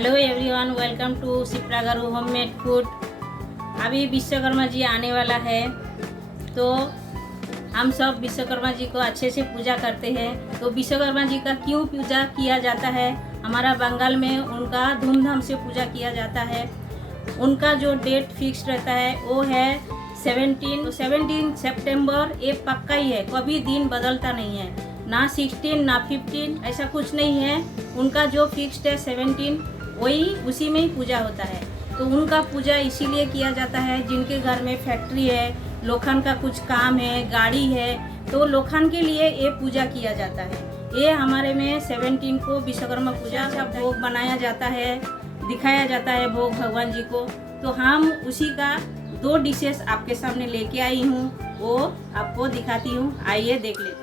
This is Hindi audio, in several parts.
हेलो एवरीवन, वेलकम टू सिप्रागारू होममेड फूड। अभी विश्वकर्मा जी आने वाला है, तो हम सब विश्वकर्मा जी को अच्छे से पूजा करते हैं। तो विश्वकर्मा जी का क्यों पूजा किया जाता है? हमारा बंगाल में उनका धूमधाम से पूजा किया जाता है। उनका जो डेट फिक्स रहता है वो है 17 सितंबर। ये पक्का ही है, कभी दिन बदलता नहीं है, ना 16 ना 15, ऐसा कुछ नहीं है। उनका जो फिक्स्ड है 17, वही उसी में ही पूजा होता है। तो उनका पूजा इसीलिए किया जाता है, जिनके घर में फैक्ट्री है, लोखंड का कुछ काम है, गाड़ी है, तो लोखंड के लिए ये पूजा किया जाता है। ये हमारे में 17 को विश्वकर्मा पूजा का भोग बनाया जाता है, दिखाया जाता है भोग भगवान जी को। तो हम उसी का 2 डिशेस आपके सामने लेके आई हूँ, वो आपको दिखाती हूँ। आइए देख लेते हैं।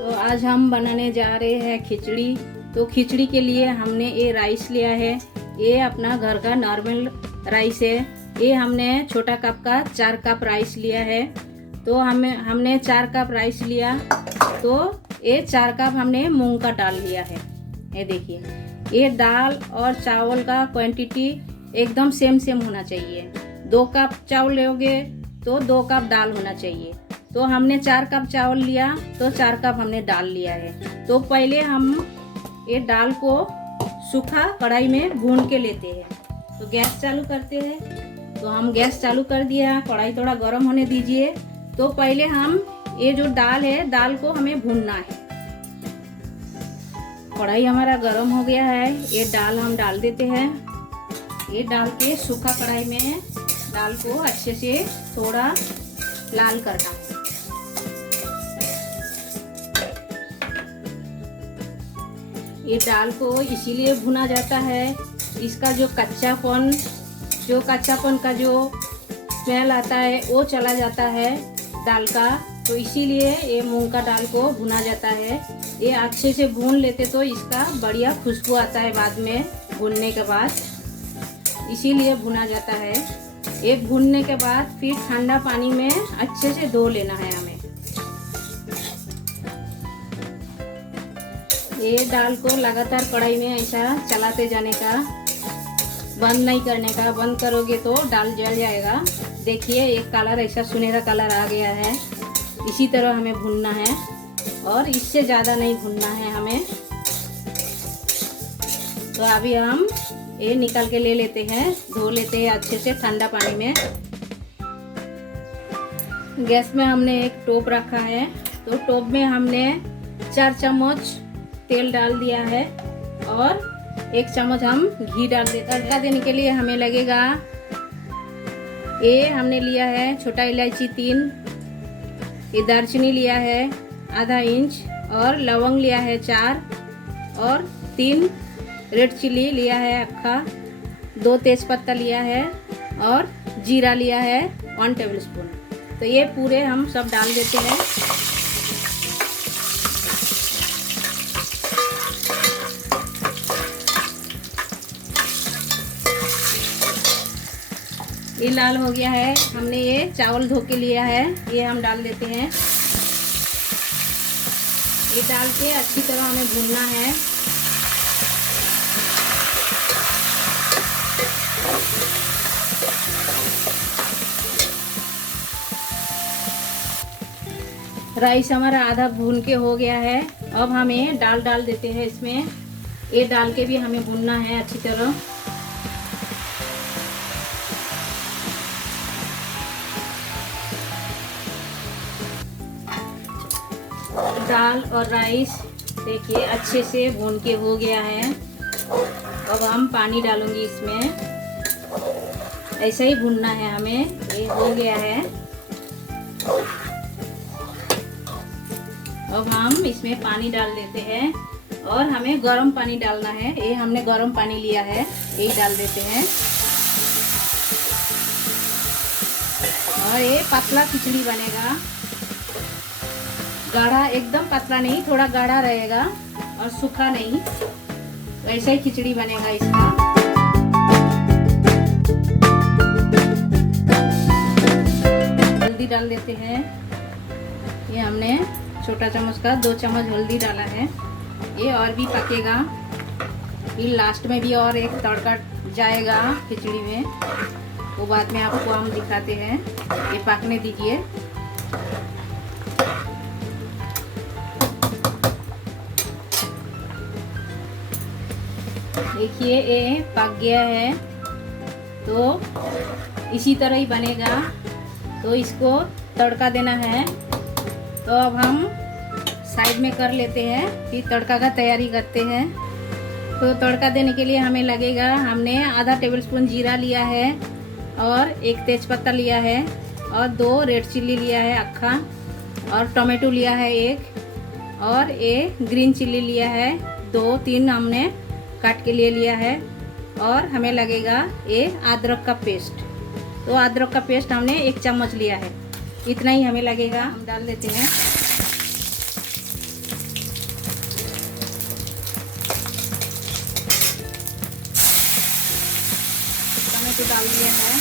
तो आज हम बनाने जा रहे हैं खिचड़ी। तो खिचड़ी के लिए हमने ये राइस लिया है, ये अपना घर का नॉर्मल राइस है। ये हमने छोटा कप का 4 कप राइस लिया है। तो हमने 4 कप राइस लिया, तो ये 4 कप हमने मूंग का दाल लिया है। ये देखिए, ये दाल और चावल का क्वांटिटी एकदम सेम होना चाहिए। 2 कप चावल लोगे तो 2 कप दाल होना चाहिए। तो हमने 4 कप चावल लिया, तो 4 कप हमने दाल लिया है। तो पहले हम ये दाल को सूखा कढ़ाई में भून के लेते हैं। तो गैस चालू करते हैं। तो हम गैस चालू कर दिया, कढ़ाई थोड़ा गर्म होने दीजिए। तो पहले हम ये जो दाल है, दाल को हमें भूनना है। कढ़ाई हमारा गर्म हो गया है, ये दाल हम डाल देते हैं। ये डाल के सूखा कढ़ाई में दाल को अच्छे से थोड़ा लाल करना है। ये दाल को इसीलिए भुना जाता है, इसका जो कच्चापन का जो स्मेल आता है वो चला जाता है दाल का। तो इसीलिए ये मूंग का दाल को भुना जाता है। ये अच्छे से भून लेते तो इसका बढ़िया खुशबू आता है बाद में भूनने के बाद, इसीलिए भुना जाता है। ये भूनने के बाद फिर ठंडा पानी में अच्छे से धो लेना है हमें। ये दाल को लगातार कढ़ाई में ऐसा चलाते जाने का, बंद नहीं करने का। बंद करोगे तो दाल जल जाएगा। देखिए, एक कलर ऐसा सुनहरा कलर आ गया है। इसी तरह हमें भूनना है और इससे ज़्यादा नहीं भूनना है हमें। तो अभी हम ये निकाल के ले लेते हैं, धो लेते हैं अच्छे से ठंडा पानी में। गैस में हमने एक टोप रखा है, तो टोप में हमने 4 चम्मच तेल डाल दिया है और 1 चम्मच हम घी डाल देते हैं। तड़का देने के लिए हमें लगेगा, ये हमने लिया है छोटा इलायची 3, ये दालचीनी लिया है आधा इंच, और लवंग लिया है 4, और 3 रेड चिली लिया है अक्खा, 2 तेज़पत्ता लिया है, और जीरा लिया है 1 टेबलस्पून। तो ये पूरे हम सब डाल देते हैं। ये लाल हो गया है, हमने ये चावल धो के लिया है, ये हम डाल देते हैं। ये डाल के अच्छी तरह हमें भूनना है। राइस हमारा आधा भून के हो गया है। अब हमें दाल डाल देते हैं इसमें। ये डाल के भी हमें भूनना है अच्छी तरह। दाल और राइस देखिए अच्छे से भून के हो गया है। अब हम पानी डालूंगी इसमें, ऐसा ही भूनना है हमें। ये हो गया है। अब हम इसमें पानी डाल देते हैं, और हमें गर्म पानी डालना है। ये हमने गर्म पानी लिया है, यही डाल देते हैं। और ये पतला खिचड़ी बनेगा, गाढ़ा एकदम पतला नहीं, थोड़ा गाढ़ा रहेगा और सूखा नहीं। वैसा ही खिचड़ी बनेगा इसका। हल्दी डाल देते हैं। ये हमने छोटा चम्मच का 2 चम्मच हल्दी डाला है। ये और भी पकेगा, फिर लास्ट में भी और एक तड़का जाएगा खिचड़ी में, वो बाद में आपको हम दिखाते हैं। ये पकने दीजिए। देखिए ये पक गया है, तो इसी तरह ही बनेगा। तो इसको तड़का देना है, तो अब हम साइड में कर लेते हैं, फिर तड़का का तैयारी करते हैं। तो तड़का देने के लिए हमें लगेगा, हमने आधा टेबलस्पून जीरा लिया है और 1 तेज़पत्ता लिया है और 2 रेड चिल्ली लिया है अक्खा, और टोमेटो लिया है 1, और ये ग्रीन चिल्ली लिया है 2-3 हमने काट के लिए लिया है, और हमें लगेगा ये अदरक का पेस्ट। तो अदरक का पेस्ट हमने 1 चम्मच लिया है, इतना ही हमें लगेगा। हम डाल देते हैं। टमाटो डाल दिया है,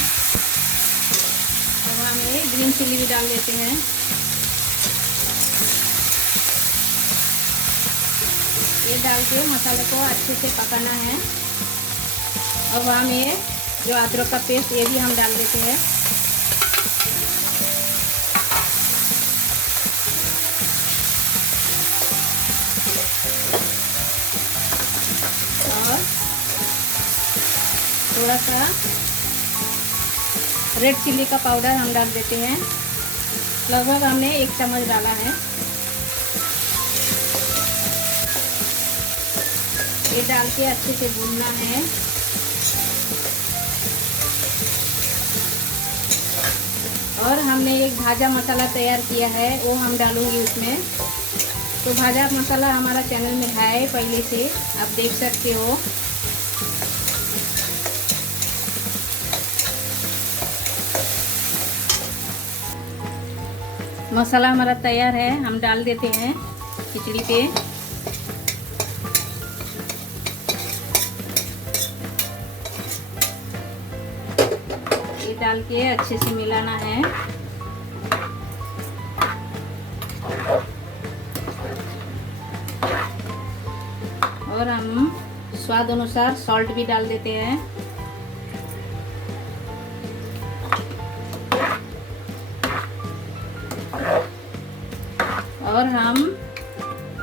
अब हम ये ग्रीन चिल्ली भी डाल देते हैं। ये डाल के मसाले को अच्छे से पकाना है। अब हम ये जो अदरक का पेस्ट ये भी हम डाल देते हैं। और थोड़ा सा रेड चिल्ली का पाउडर हम डाल देते हैं, लगभग हमने 1 चम्मच डाला है। ये डाल के अच्छे से भूनना है। और हमने एक भाजा मसाला तैयार किया है, वो हम डालूंगी उसमें। तो भाजा मसाला हमारा चैनल में है पहले से, आप देख सकते हो। मसाला हमारा तैयार है, हम डाल देते हैं खिचड़ी पे। ये डाल के अच्छे से मिलाना है। और हम स्वाद अनुसार सॉल्ट भी डाल देते हैं। और हम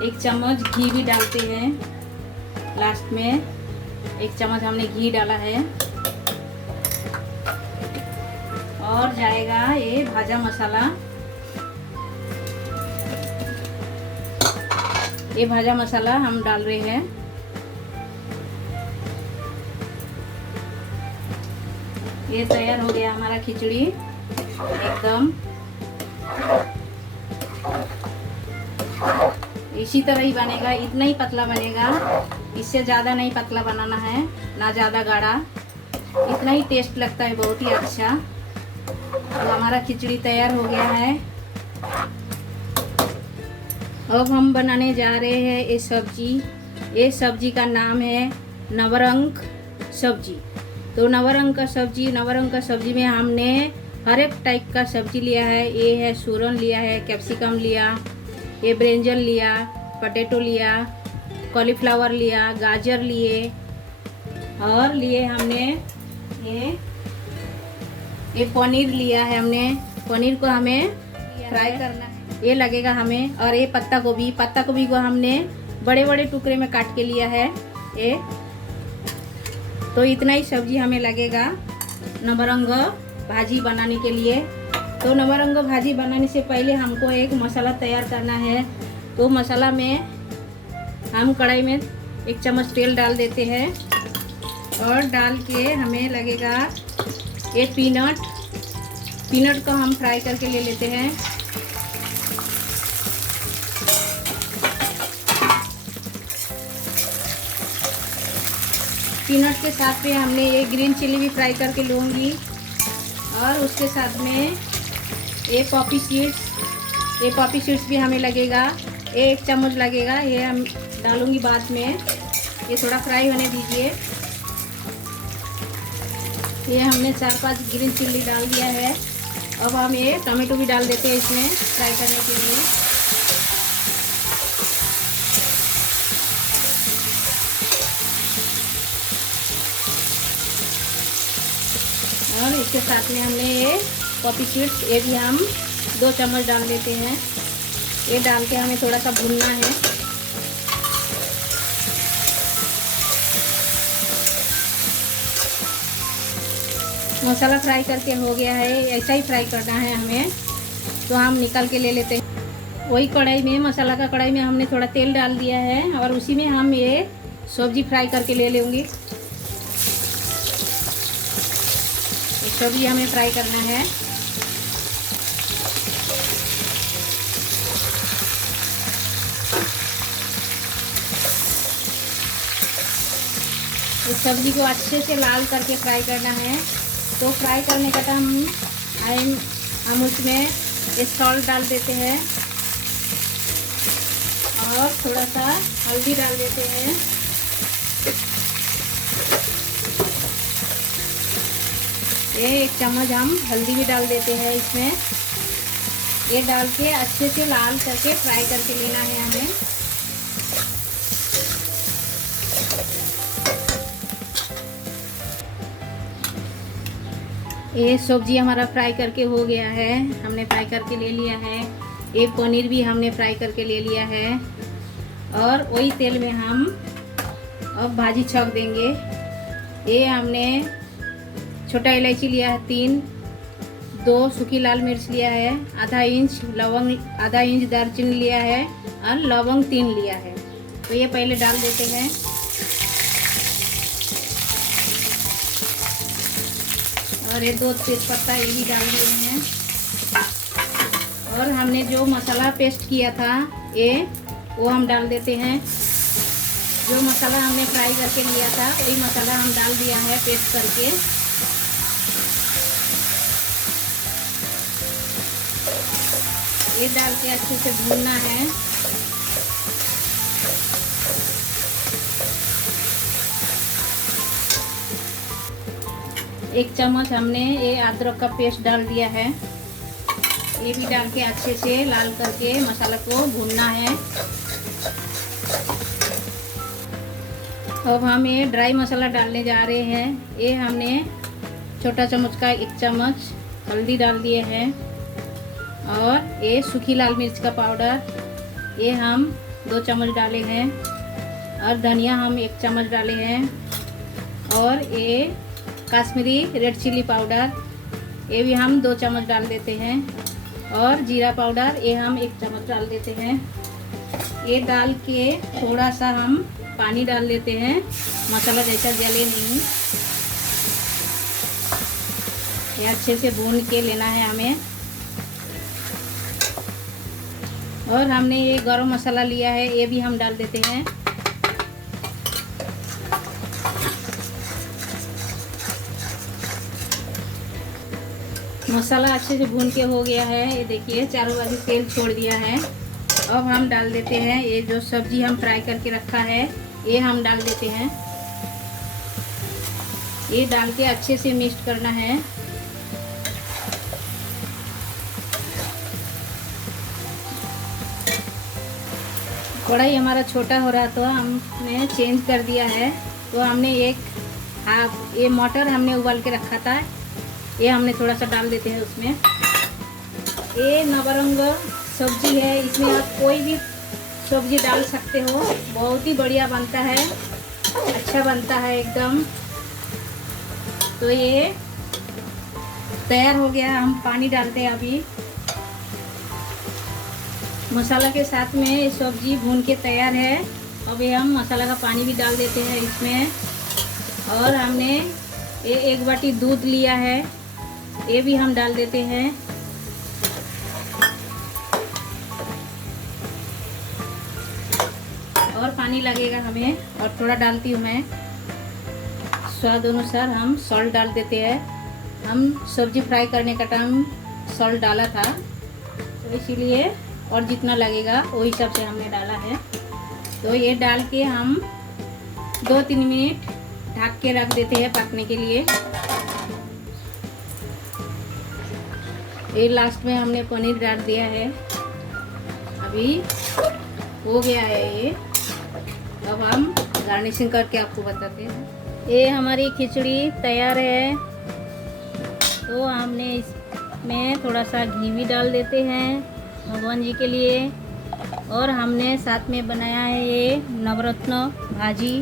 1 चम्मच घी भी डालते हैं लास्ट में। 1 चम्मच हमने घी डाला है। और जाएगा ये भाजा मसाला। ये भाजा मसाला हम डाल रहे हैं। ये तैयार हो गया हमारा खिचड़ी एकदम। इसी तरह ही बनेगा, इतना ही पतला बनेगा, इससे ज़्यादा नहीं पतला बनाना है, ना ज़्यादा गाढ़ा। इतना ही टेस्ट लगता है, बहुत ही अच्छा। तो हमारा खिचड़ी तैयार हो गया है। अब हम बनाने जा रहे हैं ये सब्जी। ये सब्जी का नाम है नवरंग सब्जी। तो नवरंग का सब्जी में हमने हर एक टाइप का सब्जी लिया है। ये है सूरन लिया है, कैप्सिकम लिया, ये ब्रिंजल लिया, पोटैटो लिया, कॉलीफ्लावर लिया, गाजर लिए, और लिए हमने ये पनीर लिया है। हमने पनीर को हमें फ्राई करना है, ये लगेगा हमें। और ये पत्ता गोभी को हमने बड़े बड़े टुकड़े में काट के लिया है ये। तो इतना ही सब्जी हमें लगेगा नवरंग भाजी बनाने के लिए। तो नवरंग भाजी बनाने से पहले हमको एक मसाला तैयार करना है। तो मसाला में हम कढ़ाई में 1 चम्मच तेल डाल देते हैं, और डाल के हमें लगेगा ये पीनट को हम फ्राई करके ले लेते हैं। पीनट के साथ में हमने ये ग्रीन चिल्ली भी फ्राई करके लूँगी, और उसके साथ में ये पॉपी सीड्स भी हमें लगेगा, 1 चम्मच लगेगा। ये हम डालूँगी बाद में। ये थोड़ा फ्राई होने दीजिए। ये हमने 4-5 ग्रीन चिल्ली डाल दिया है। अब हम ये टमाटो भी डाल देते हैं इसमें फ्राई करने के लिए। और इसके साथ में हमने ये पॉपी सीड्स, ये भी हम 2 चम्मच डाल देते हैं। ये डाल के हमें थोड़ा सा भूनना है। मसाला फ्राई करके हो गया है, ऐसा ही फ्राई करना है हमें। तो हम निकाल के ले लेते हैं। वही कढ़ाई में, मसाला का कढ़ाई में हमने थोड़ा तेल डाल दिया है और उसी में हम ये सब्जी फ्राई करके ले लेंगे। सब्जी हमें फ्राई करना है। इस सब्जी को अच्छे से लाल करके फ्राई करना है। तो फ्राई करने का टाइम हम उसमें सॉल्ट डाल देते हैं और थोड़ा सा हल्दी डाल देते हैं। ये 1 चम्मच हम हल्दी भी डाल देते हैं इसमें। ये डाल के अच्छे से लाल करके फ्राई करके लेना है हमें। ये सब्जी हमारा फ्राई करके हो गया है, हमने फ्राई करके ले लिया है। ये पनीर भी हमने फ्राई करके ले लिया है और वही तेल में हम अब भाजी छक देंगे। ये हमने छोटा इलायची लिया है 3, 2 सूखी लाल मिर्च लिया है, आधा इंच लौंग, आधा इंच दालचीनी लिया है और लौंग 3 लिया है। तो ये पहले डाल देते हैं। और ये 2 तेजपत्ता ये भी डाल दिए हैं। और हमने जो मसाला पेस्ट किया था वो हम डाल देते हैं। जो मसाला हमने फ्राई करके लिया था वही मसाला हम डाल दिया है पेस्ट करके। ये डाल के अच्छे से भूनना है। एक चम्मच हमने ये अदरक का पेस्ट डाल दिया है। ये भी डाल के अच्छे से लाल करके मसाला को भूनना है। अब हम ये ड्राई मसाला डालने जा रहे हैं। ये हमने छोटा चम्मच का 1 चम्मच हल्दी डाल दिए हैं और ये सूखी लाल मिर्च का पाउडर ये हम 2 चम्मच डाले हैं और धनिया हम 1 चम्मच डाले हैं और ये कश्मीरी रेड चिली पाउडर ये भी हम 2 चम्मच डाल देते हैं और जीरा पाउडर ये हम 1 चम्मच डाल देते हैं। ये डाल के थोड़ा सा हम पानी डाल देते हैं, मसाला जैसा जले नहीं। ये अच्छे से भून के लेना है हमें। और हमने ये गरम मसाला लिया है ये भी हम डाल देते हैं। मसाला अच्छे से भून के हो गया है। ये देखिए चारों बाजू तेल छोड़ दिया है। अब हम डाल देते हैं ये जो सब्जी हम फ्राई करके रखा है ये हम डाल देते हैं। ये डाल के अच्छे से मिक्स करना है। कढ़ाई हमारा छोटा हो रहा तो हमने चेंज कर दिया है। तो हमने ये मटर हमने उबाल के रखा था ये हमने थोड़ा सा डाल देते हैं उसमें। ये नवरंग सब्जी है, इसमें आप कोई भी सब्जी डाल सकते हो, बहुत ही बढ़िया बनता है, अच्छा बनता है एकदम। तो ये तैयार हो गया। हम पानी डालते हैं अभी। मसाला के साथ में ये सब्जी भून के तैयार है। अभी हम मसाला का पानी भी डाल देते हैं इसमें। और हमने ये 1 बाटी दूध लिया है ये भी हम डाल देते हैं। और पानी लगेगा हमें और थोड़ा डालती हूँ मैं। स्वाद अनुसार हम सॉल्ट डाल देते हैं। हम सब्जी फ्राई करने का टाइम सॉल्ट डाला था तो इसीलिए और जितना लगेगा वही हिसाब से हमने डाला है। तो ये डाल के हम 2-3 मिनट ढक के रख देते हैं पकने के लिए। ये लास्ट में हमने पनीर डाल दिया है। अभी हो गया है ये। अब हम गार्निशिंग करके आपको बताते हैं। ये हमारी खिचड़ी तैयार है। तो हमने इसमें थोड़ा सा घी भी डाल देते हैं भगवान जी के लिए। और हमने साथ में बनाया है ये नवरत्न भाजी,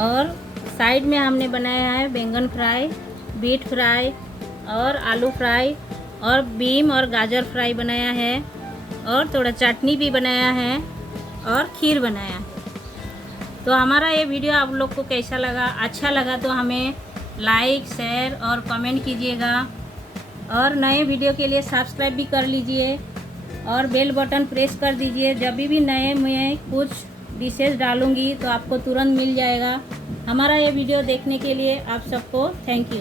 और साइड में हमने बनाया है बैंगन फ्राई, बीट फ्राई और आलू फ्राई और बीम और गाजर फ्राई बनाया है, और थोड़ा चटनी भी बनाया है और खीर बनाया है। तो हमारा ये वीडियो आप लोग को कैसा लगा? अच्छा लगा तो हमें लाइक, शेयर और कमेंट कीजिएगा, और नए वीडियो के लिए सब्सक्राइब भी कर लीजिए और बेल बटन प्रेस कर दीजिए। जब भी नए मैं कुछ डिशेस डालूँगी तो आपको तुरंत मिल जाएगा। हमारा ये वीडियो देखने के लिए आप सबको थैंक यू।